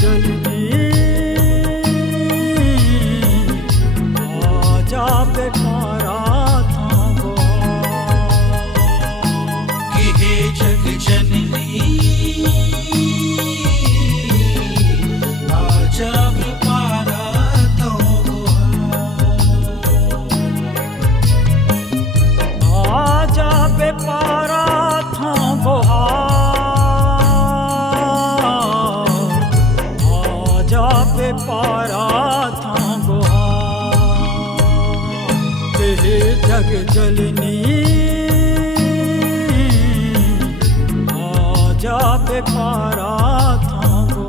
जलनी आजा बेपारा थांबो कि हे जग जननी आजा बेपारा थांबो आजा बेपारा थांबो पारा थांबो तेरे जग जलनी आजा बेपारा थांबो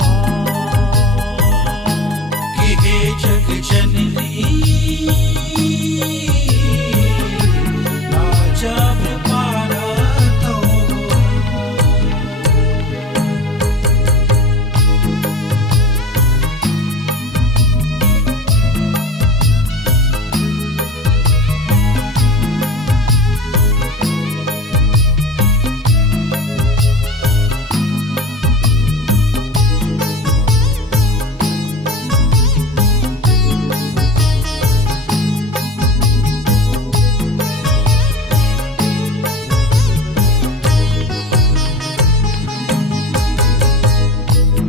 कि हे जग जननी आजा बेपारा थांबो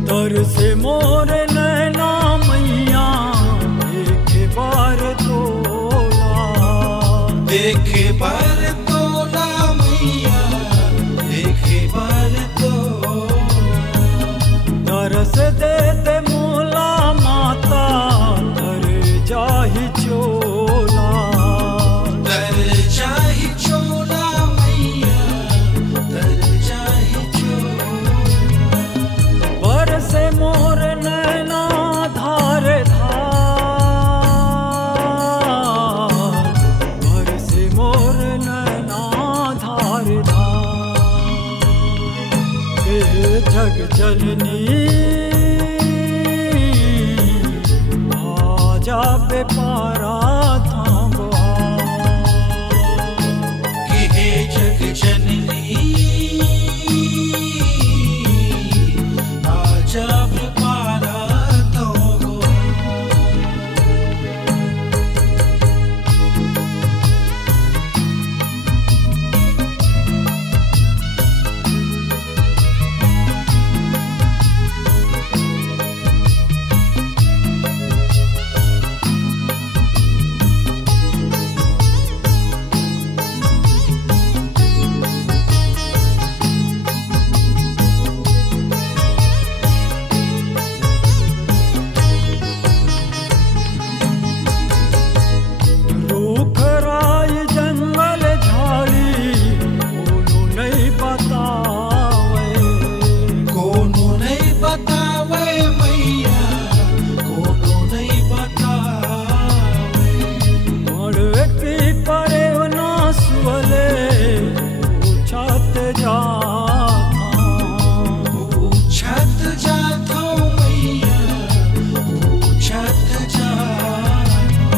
तर से मोर नैना मैया देखे बार तोला देखे बार तोला मैया देखे बार तोला तरस देते मोला माता तर जाहि चोला तर जाहि चोला मैया तर जाहि चोला बरसे मोर नैना धार धार बरसे मोर नैना धार धार हे जग जननी आजा बेपारा थांबो कि हे जग जननी आजा बेपारा थांबो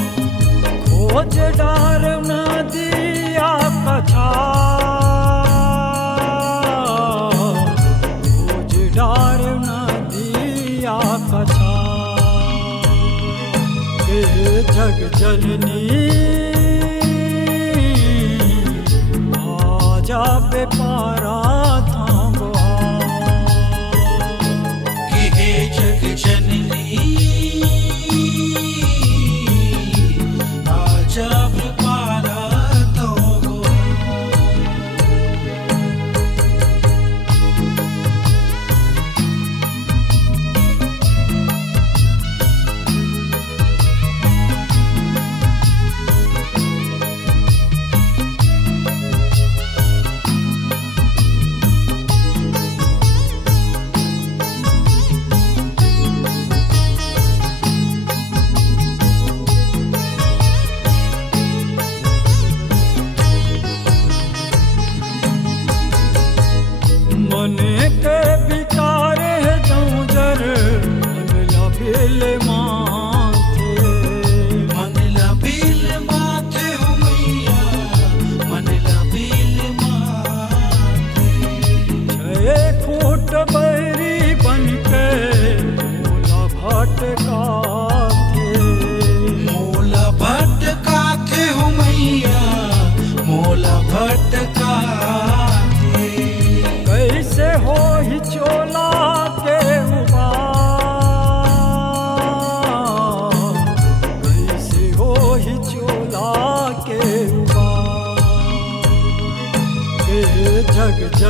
खोज डार नदिया कछा खोज डार नदिया कछा हे जग जननी आजा बेपारा थांबो कि हे जग जननी आजा बेपारा थांबो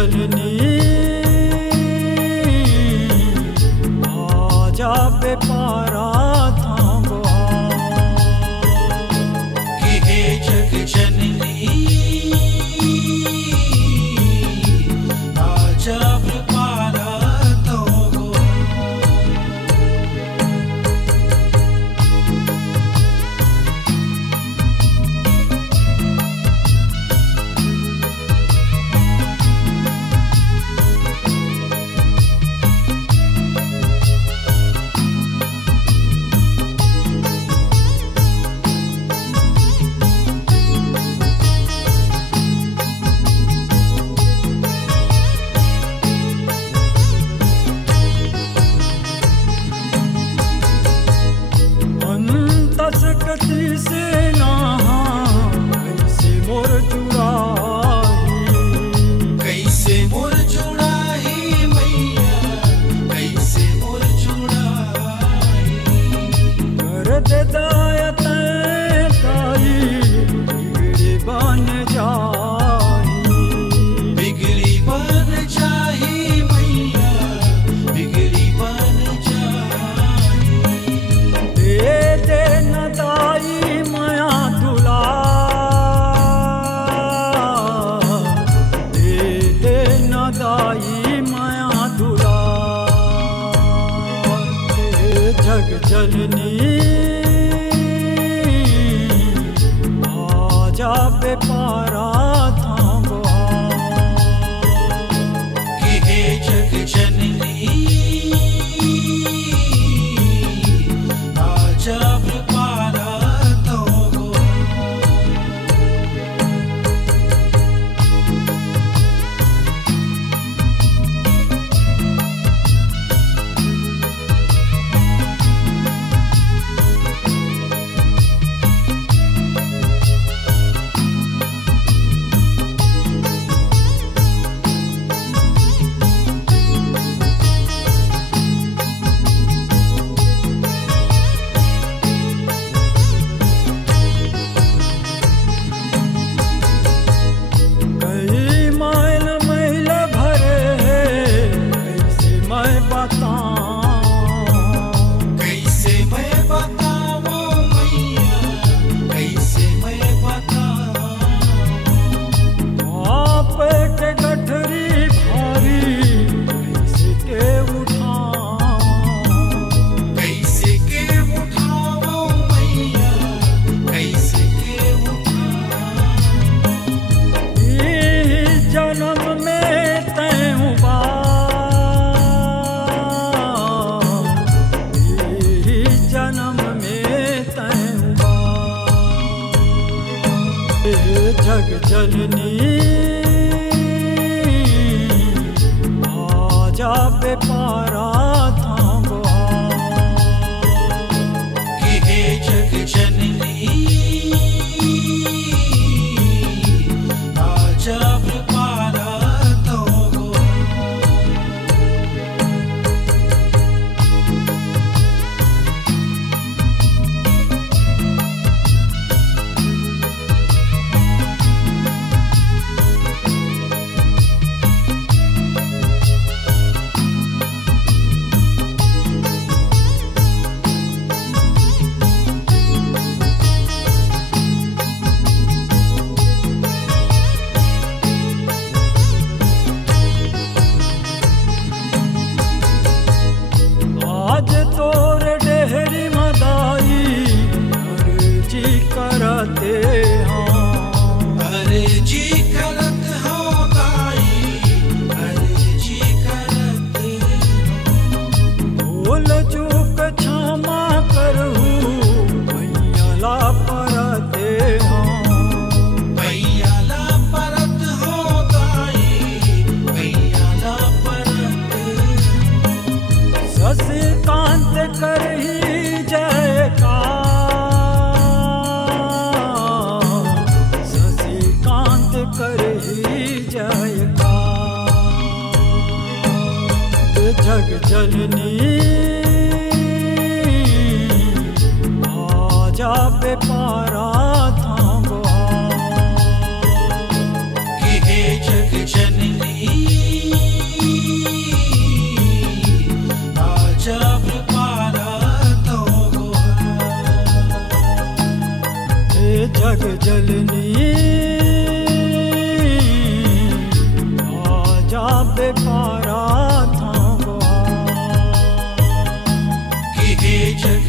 जननी आजा बेपारा थांबो कि हे जग जननी आजा बेपारा थांबो सकती से नहा कैसे मोर जुड़ाही कैसे मोर जुड़ाही मैया कैसे मोर जुड़ाही कर दे दायत ताई बिगड़ी बन जाही बिगड़ी बन जाही मैया बिगड़ी बन जाही दे दे न दाई माया दुला दे दे न दाई माया दुला जग जननी आजा बेपारा थांबो कि हे जग जननी आजा बेपारा थांबो कई माइल मैल भरे कैसे मैं बताऊं कैसे मैं बताऊं मैया कैसे मैं बताऊं आप के गठरी भारी कैसे के उठाऊं कैसे के उठाऊं मैया कैसे के उठाऊं जन्म में तैं जन्म में तैं जग जननी आजा बेपारा थांबो। जग जननी आजा बेपारा थांबवा कि हे जग जननी बेकारा थांबवा कि हे जग